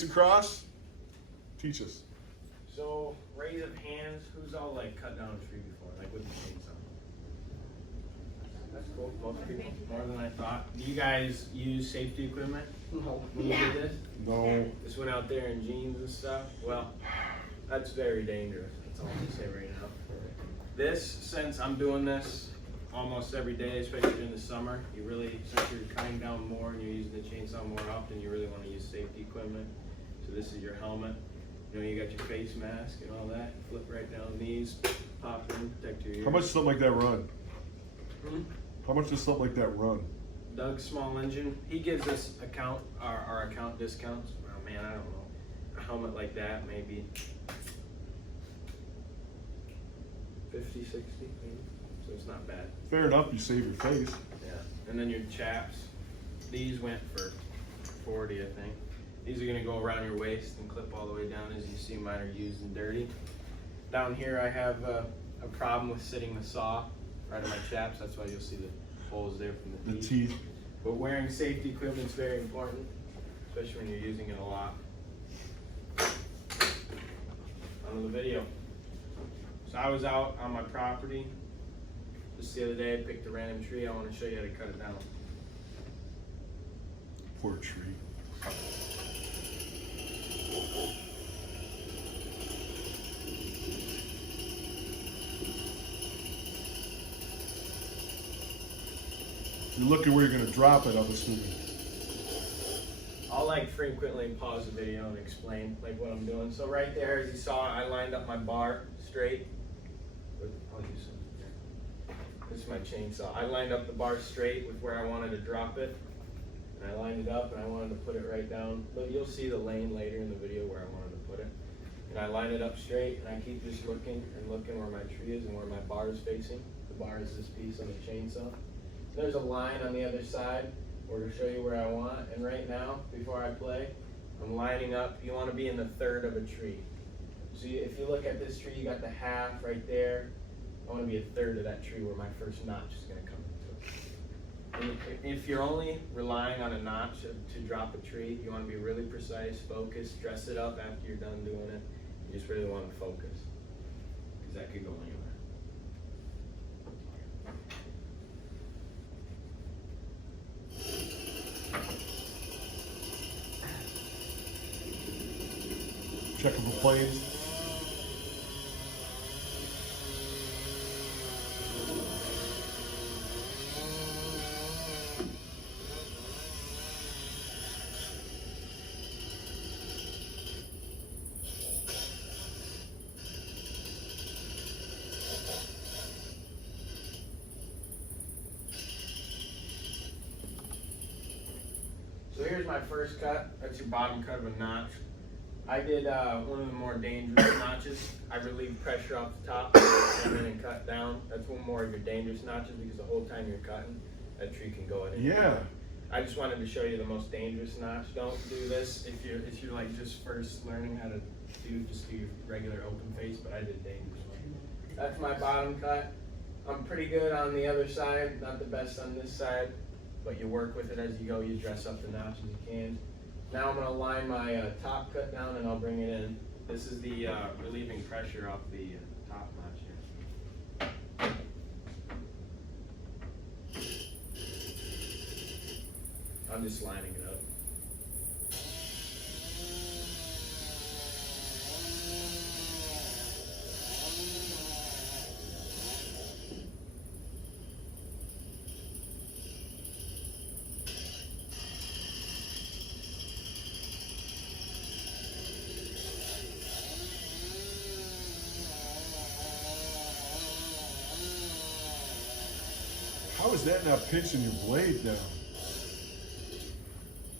Across, teach us. So, raise of hands, who's all like cut down a tree before, like with the chainsaw? That's cool, most people, more than I thought. Do you guys use safety equipment? No. When you do this? No. Just went out there in jeans and stuff? Well, that's very dangerous, that's all I'm gonna say right now. This, since I'm doing this almost every day, especially in the summer, you really, since you're cutting down more and you're using the chainsaw more often, you really wanna use safety equipment. So this is your helmet. You know, you got your face mask and all that. Flip right down these, pop in, protect your ears. How much does something like that run? Hmm? How much does something like that run? Doug Small Engine, he gives us our account discounts. Oh man, I don't know. A helmet like that, maybe 50, 60 maybe. So it's not bad. Fair enough, you save your face. Yeah. And then your chaps, these went for 40, I think. These are gonna go around your waist and clip all the way down. As you see, mine are used and dirty. Down here I have a problem with sitting the saw right on my chaps. That's why you'll see the holes there from the teeth. But wearing safety equipment is very important, especially when you're using it a lot. On the video. So I was out on my property just the other day. I picked a random tree. I want to show you how to cut it down. Poor tree. You're looking where you're going to drop it, I'm assuming. I'll like frequently pause the video and explain like what I'm doing. So right there, as you saw, I lined up my bar straight. I'll use some. This is my chainsaw. I lined up the bar straight with where I wanted to drop it. And I lined it up and I wanted to put it right down. But you'll see the lane later in the video where I wanted to put it. And I line it up straight and I keep just looking and looking where my tree is and where my bar is facing. The bar is this piece on the chainsaw. There's a line on the other side where to show you where I want. And right now, before I play, I'm lining up. You want to be in the third of a tree. So if you look at this tree, you got the half right there. I want to be a third of that tree where my first notch is going to come into it. And if you're only relying on a notch to drop a tree, you want to be really precise, focused, dress it up after you're done doing it. You just really want to focus, because that could go anywhere. Checking for planes. So here's my first cut. That's your bottom cut of a notch. I did one of the more dangerous notches. I relieve pressure off the top, come in and cut down. That's one more of your dangerous notches because the whole time you're cutting, that tree can go at any Yeah. time. I just wanted to show you the most dangerous notch. Don't do this if you're like just first learning how to just do your regular open face, but I did dangerous one. That's my bottom cut. I'm pretty good on the other side, not the best on this side, but you work with it as you go. You dress up the notch as you can. Now I'm going to line my top cut down and I'll bring it in. This is the relieving pressure off the top notch here. I'm just lining it up. How is that not pinching your blade down?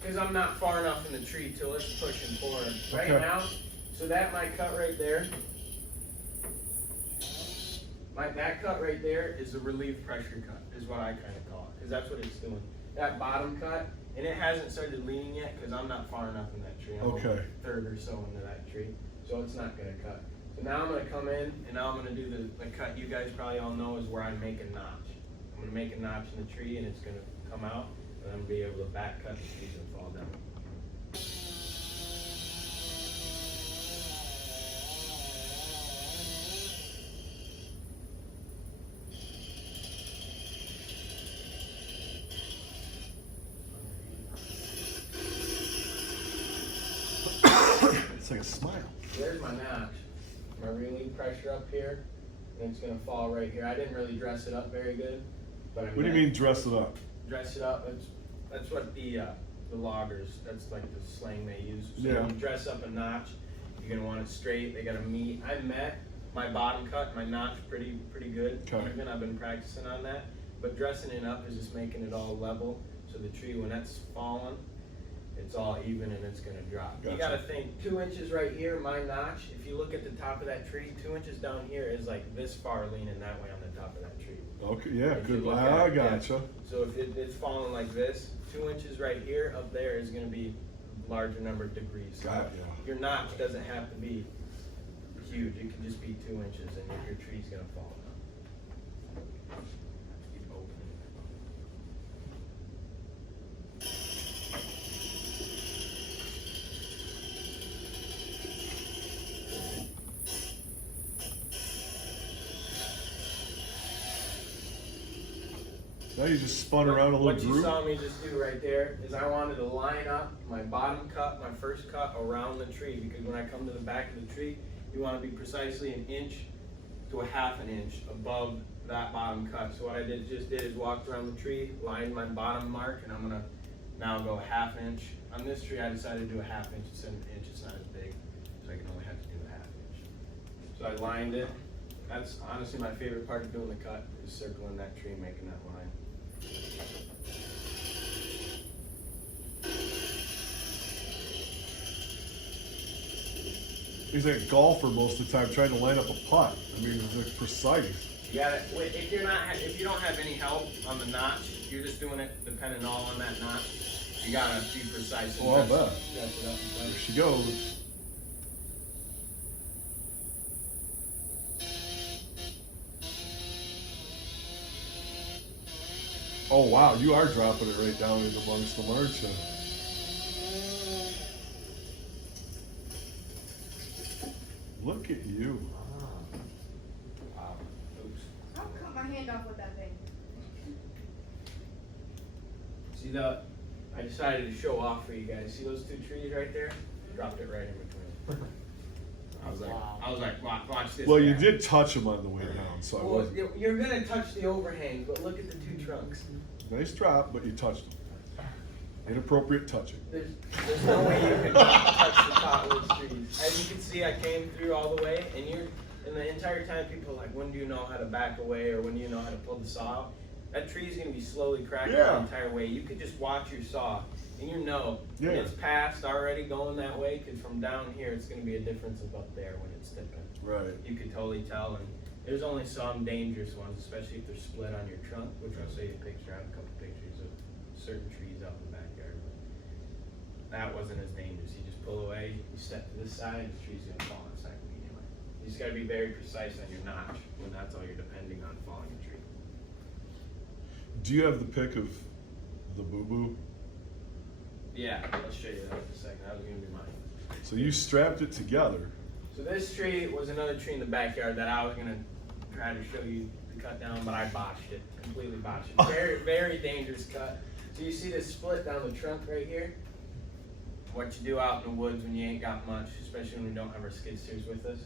Because I'm not far enough in the tree till it's pushing forward. Right Okay. now, so that might cut right there. That cut right there is the relief pressure cut, is what I kind of call it, because that's what it's doing. That bottom cut, and it hasn't started leaning yet because I'm not far enough in that tree. I'm Okay. over a third or so into that tree, so it's not going to cut. So now I'm going to come in, and now I'm going to do the cut you guys probably all know is where I make a notch. I'm going to make a notch in the tree, and it's going to come out, and I'm going to be able to back cut the piece and fall down. It's like a smile. There's my notch. My relief pressure up here, and it's gonna fall right here. I didn't really dress it up very good, but I What do you mean dress it up? dress it up? That's what the loggers, that's like the slang they use. So Yeah. when you dress up a notch, you're gonna want it straight. They gotta meet. I met my bottom cut, my notch pretty good. Okay. Even I've been practicing on that, but dressing it up is just making it all level. So the tree, when that's falling, it's all even and it's gonna drop. Gotcha. You gotta think 2 inches right here, my notch. If you look at the top of that tree, 2 inches down here is like this far leaning that way on the top of that tree. Okay, yeah, If you good. look I at it, gotcha. So if it's falling like this, 2 inches right here, up there is gonna be a larger number of degrees. Got ya. Your notch doesn't have to be huge, it can just be 2 inches and your tree's gonna fall down. Keep opening. Now you just spun around a little What you group. saw me just do right there is I wanted to line up my bottom cut, my first cut around the tree, because when I come to the back of the tree, you want to be precisely an inch to a half an inch above that bottom cut. So what I just did is walked around the tree, lined my bottom mark, and I'm gonna now go a half inch. On this tree, I decided to do a half inch instead of an inch. It's not as big, so I can only have to do a half inch. So I lined it. That's honestly my favorite part of doing the cut, is circling that tree and making that line. He's like a golfer most of the time trying to line up a putt. I mean, it's like precise. You gotta, if you don't have any help on the notch, you're just doing it depending all on that notch. You gotta be precise. and Oh, I dress- bet. dress it up and There stuff. she goes. Oh wow, you are dropping it right down in amongst them, aren't you? Look at you. Wow. Oops. I'll cut my hand off with that thing. See I decided to show off for you guys. See those two trees right there? Dropped it right in between. I was like, watch this. Well, you guy. did touch him on the way down, so I Well, wasn't. you're gonna touch the overhang, but look at the two trunks. Nice drop, but you touched him. Inappropriate touching. There's no way you can touch the cottonwood trees. As you can see, I came through all the way, and the entire time people are like, when do you know how to back away, or when do you know how to pull the saw out? That tree's gonna be slowly cracking Yeah. the entire way. You could just watch your saw, and you know Yeah. when it's past already going that way, because from down here, it's gonna be a difference of up there when it's tipping. Right. You could totally tell, and there's only some dangerous ones, especially if they're split on your trunk, which I'll show you a picture. I have a couple pictures of certain trees out in the backyard. But that wasn't as dangerous. You just pull away, you step to this side, the tree's gonna fall in a second anyway. You just gotta be very precise on your notch when that's all you're depending on falling a tree. Do you have the pic of the boo-boo? Yeah, I'll show you that in a second. That was gonna be mine. So you strapped it together. So this tree was another tree in the backyard that I was gonna try to show you to cut down, but I botched it, completely botched it. Very, very dangerous cut. So you see this split down the trunk right here? What you do out in the woods when you ain't got much, especially when we don't have our skid steers with us,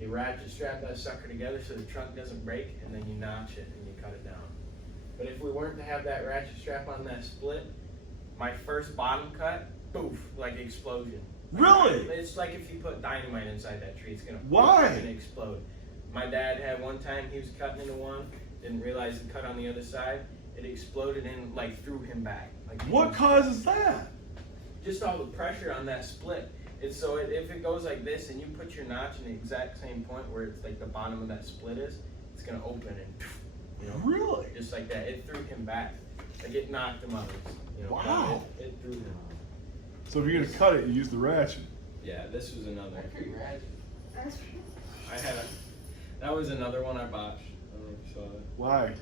you ratchet strap that sucker together so the trunk doesn't break, and then you notch it and you cut it down. But if we weren't to have that ratchet strap on that split, my first bottom cut, poof, like explosion. Really? It's like if you put dynamite inside that tree, it's gonna Why? It's gonna explode. My dad had one time, he was cutting into one, didn't realize the cut on the other side. It exploded and like threw him back. Like he What was- causes that? Just all the pressure on that split. It's so if it goes like this and you put your notch in the exact same point where it's like the bottom of that split is, it's gonna open and you know, Really? just like that. It threw him back. Like it knocked him out. You know, Wow. It threw him. So if you're gonna cut it, you use the ratchet. Yeah, this was another. That's I had that was another one I botched. I don't know if you saw that. Why?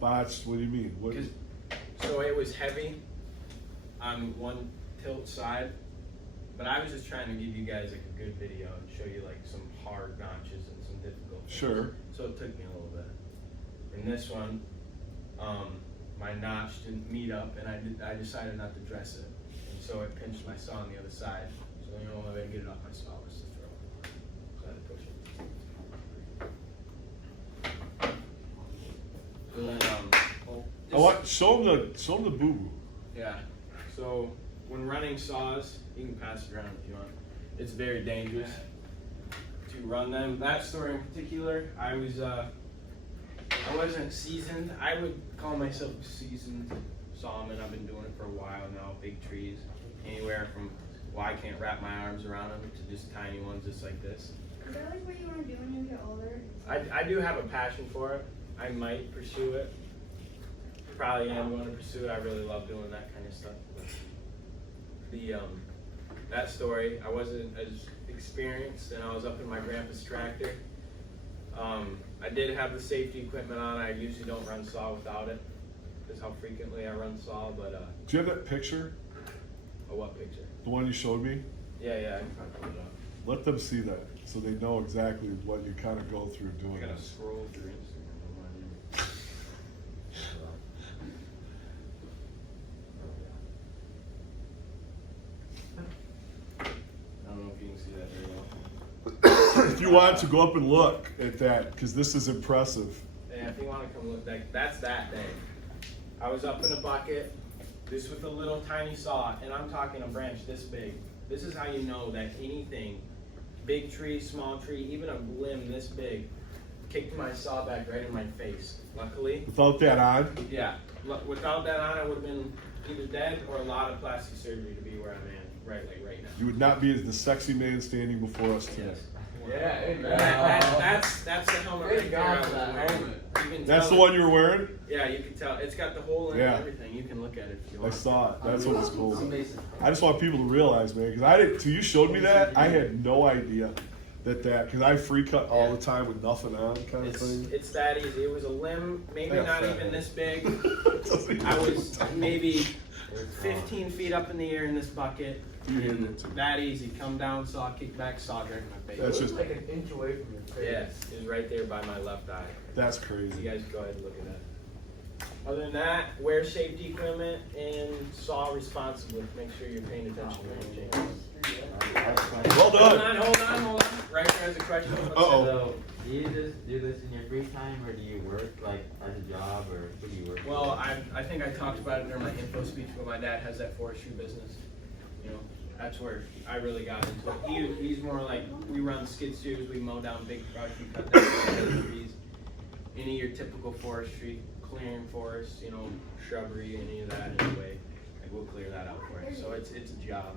Botched? What do you mean? What? Because so it was heavy on one tilt side, but I was just trying to give you guys like a good video and show you like some hard notches and some difficult things. Sure. So it took me a little bit. In this one, my notch didn't meet up, and I decided not to dress it. And so it pinched my saw on the other side. So the only way to get it off my saw was to throw it. So I had to push it. So then, Show them the boo boo. yeah. So when running saws, you can pass it around if you want. It's very dangerous to run them. That story in particular, I wasn't seasoned. I would call myself a seasoned sawman. I've been doing it for a while now. Big trees, anywhere from I can't wrap my arms around them to just tiny ones, just like this. Is that like what you want to do when you get older? I do have a passion for it. I might pursue it. Probably am going to pursue it. I really love doing that kind of stuff. That story, I wasn't as experienced, and I was up in my grandpa's tractor. I did have the safety equipment on. I usually don't run saw without it, because how frequently I run saw. But Do you have that picture? what picture? The one you showed me? Yeah, I can probably pull it up. Let them see that so they know exactly what you kind of go through doing I gotta this. scroll through Instagram. I don't know if you can see that very well. If you want to go up and look at that, because this is impressive. Yeah, if you want to come look, that's that day. I was up in a bucket, this with a little tiny saw, and I'm talking a branch this big. This is how you know that anything, big tree, small tree, even a limb this big, kicked my saw back right in my face. Luckily, Without that on, yeah, without that on, I would have been either dead or a lot of plastic surgery to be where I'm at, right now. you would not be the sexy man standing before us today. That's the helmet right there. I was wearing. You can That's tell the one you were wearing? Yeah, you can tell. It's got the hole in it Yeah. and everything. You can look at it if you I want. saw it. That's what it's cool. Amazing. I just want people to realize, man, because I didn't. Till you showed me that, I had no idea that because I free cut all the time with nothing on, kind of thing. It's that easy. It was a limb, maybe Yeah, not fat. even this big. I was maybe 15 feet up in the air in this bucket. You handed it to me. That easy. Come down, saw, kick back, saw right in my face. That's just like an inch away from your face. Yes, it was right there by my left eye. that's You crazy. guys go ahead and look at that. Other than that, wear safety equipment and saw responsibly. Make sure you're paying attention to your change. Well Hold done. on. Right there's a question. Uh-oh. So, do you just do this in your free time, or do you work like as a job, or what do you work? Well, I think I talked about it during my info speech, but my dad has that forestry business. You know, that's where I really got into it. He's more like, we run skid steers, we mow down big brush, we cut down trees. Any of your typical forestry, clearing forests, you know, shrubbery, any of that anyway. Like, we'll clear that out for you. So it's a job.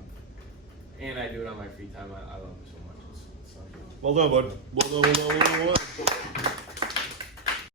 And I do it on my free time. I love it so much. It's fun. Well done, bud. Well done.